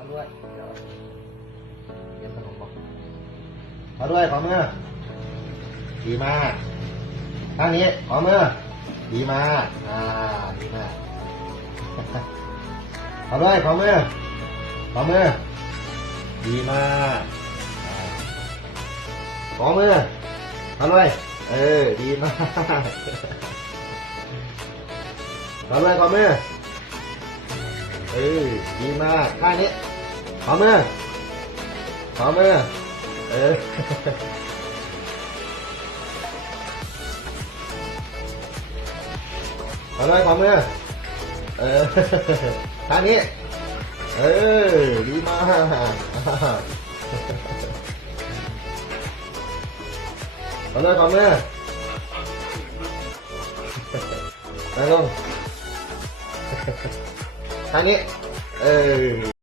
เอาด้วยเดี๋ยวเตรียมขนมบอกเอาด้วยขอมือดีมากข้างนี้ขอมือดีมากอ่าดีมากเอาด้วยขอมือขอมือดีมากขอมือเอาด้วยเออดีมากขอมือขอมือ เออดีมากข้านี้ขอมือขอมือเออขอเลยขอมือเออท่านี้เออดีมากขอเลยขอมือไปลง ทางนี้เออ